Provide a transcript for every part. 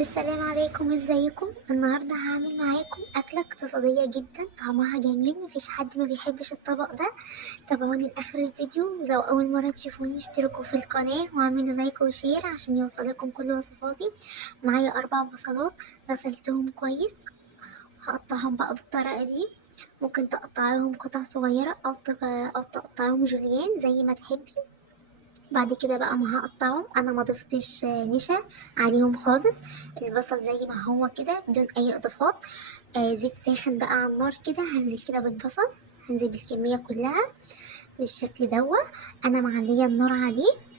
السلام عليكم، ازيكم؟ النهارده هعمل معاكم اكله اقتصاديه جدا، طعمها جميل، مفيش حد ما بيحبش الطبق ده. تابعوني لاخر الفيديو. لو اول مره تشوفوني اشتركوا في القناه واعملوا لايك وشير عشان يوصلكم كل وصفاتي. معايا 4 بصلات غسلتهم كويس، هقطعهم بقى بالطريقه دي. ممكن تقطعيهم قطع صغيره او تقطعيهم جوليان زي ما تحبي. بعد كده بقى ما هقطعهم، انا ما ضفتش نشا عليهم خالص. البصل زي ما هو كده بدون اي اضافات. زيت ساخن بقى على النار كده، هنزل كده بالبصل، هنزل بالكمية كلها بالشكل دوا. انا معلية النار عليه.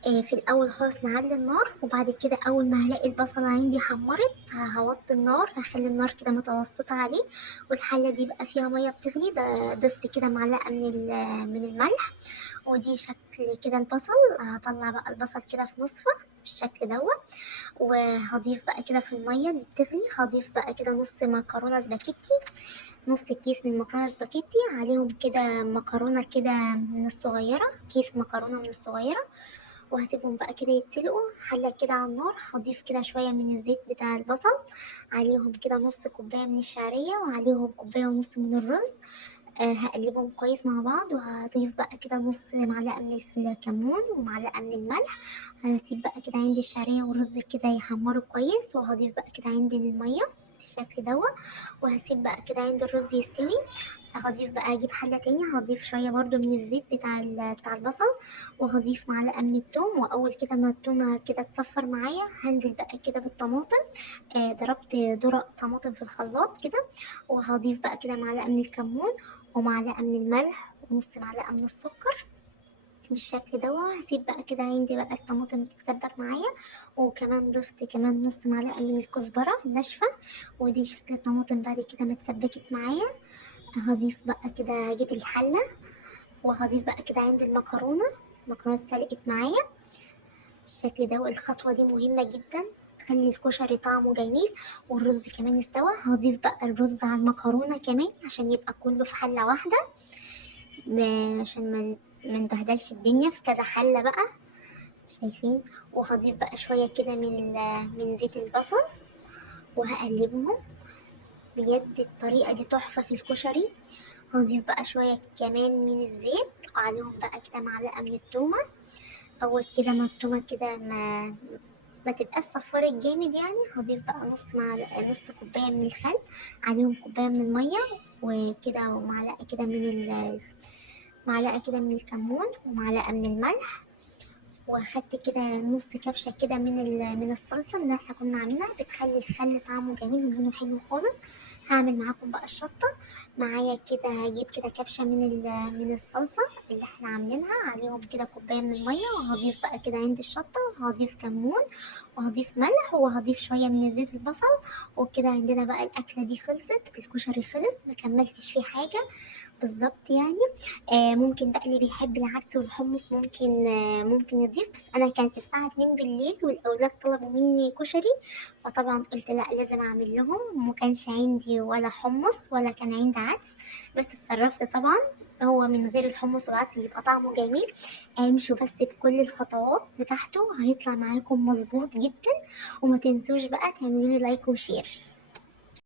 في الاول خالص نعلي النار، وبعد كده اول ما هلاقي البصلة عندي حمرت هوطي النار، هخلي النار كده متوسطة عليه. والحلة دي بقى فيها مية بتغلي، ده ضفت كده معلقة من الملح. ودي شكل كده البصل. هطلع بقى البصل كده في نصفه بالشكل دوت. وهضيف بقى كده في المية اللي بتغلي، هضيف بقى كده نص مكرونة سباكيتي، نص كيس من مكرونة سباكيتي عليهم كده مكرونة كده من الصغيرة، كيس مكرونة من الصغيرة. وهسيبهم بقى كده يتسلقوا حلة كده على النار. هضيف كده شوية من الزيت بتاع البصل، عليهم كده نص كوباية من الشعرية، وعليهم كوباية ونص من الرز. هقلبهم كويس مع بعض، وهضيف بقى كده نص معلقة من الكمون ومعلقة من الملح. هسيب بقى كده عندي الشعرية والرز كده يحمروا كويس، وهضيف بقى كده عندي المية بالشكل دوت. وهسيب بقى كده عندي الرز يستوي. هضيف بقى، اجيب حلة تاني، هضيف شوية برضو من الزيت بتاع البصل. وهضيف معلقة من التوم، واول كده ما التومة كده تصفر معايا هنزل بقى كده بالطماطم. ضربت ذرة طماطم في الخلاط كده. وهضيف بقى كده معلقة من الكمون ومعلقة من الملح ونص معلقة من السكر بالشكل ده. هسيب بقى كده عندي بقى الطماطم تتسبك معايا. وكمان ضفت كمان نص معلقة من الكزبرة الناشفة. ودي شكل الطماطم بعد كده ما اتسبكت معايا. هضيف بقى كده، هجيب الحلة وهضيف بقى كده عندي المكرونة اتسلقت معايا بالشكل ده. والخطوة دي مهمة جدا، تخلي الكشري طعمه جميل. والرز كمان استوى، هضيف بقى الرز على المكرونة كمان عشان يبقى كله في حلة واحدة. عشان ما نبهدلش الدنيا في كذا حلة بقى. شايفين؟ وهضيف بقى شوية كده من زيت البصل وهقلبهم. بجد الطريقة دي تحفة في الكشري. هضيف بقى شوية كمان من الزيت، وعليهم بقى كده معلقة من التومة. اول كده ما التومة كده ما تبقاش صفارة جامد يعني، هضيف بقى نص كوباية من الخل، عليهم كوباية من المية، وكده ومعلقة كده معلقة كده من الكمون ومعلقة من الملح. واخدت كده نص كبشة كده من الصلصة اللي احنا كنا عاملينها، بتخلي الخل طعمه جميل ولونه حلو خالص. هعمل معاكم بقى الشطة. معايا كده هجيب كده كبشة من الصلصة اللي احنا عاملينها، عليهم كده كوباية من المية. وهضيف بقى كده عندي الشطة، وهضيف كمون وهضيف ملح وهضيف شوية من زيت البصل. وكده عندنا بقى الأكلة دي خلصت، الكشري خلص، مكملتش فيه حاجة بالظبط يعني. ممكن بقى اللي بيحب العدس والحمص ممكن يضيف، بس انا كانت الساعة 2 بالليل والاولاد طلبوا مني كشري، فطبعا قلت لا لازم اعمل لهم. وما كانش عندي ولا حمص ولا كان عندي عدس، بس اتصرفت طبعا. هو من غير الحمص والعدس بيبقى طعمه جميل. امشوا بس بكل الخطوات بتاعته هيطلع معاكم مظبوط جدا. وما تنسوش بقى تعملوا لي لايك وشير.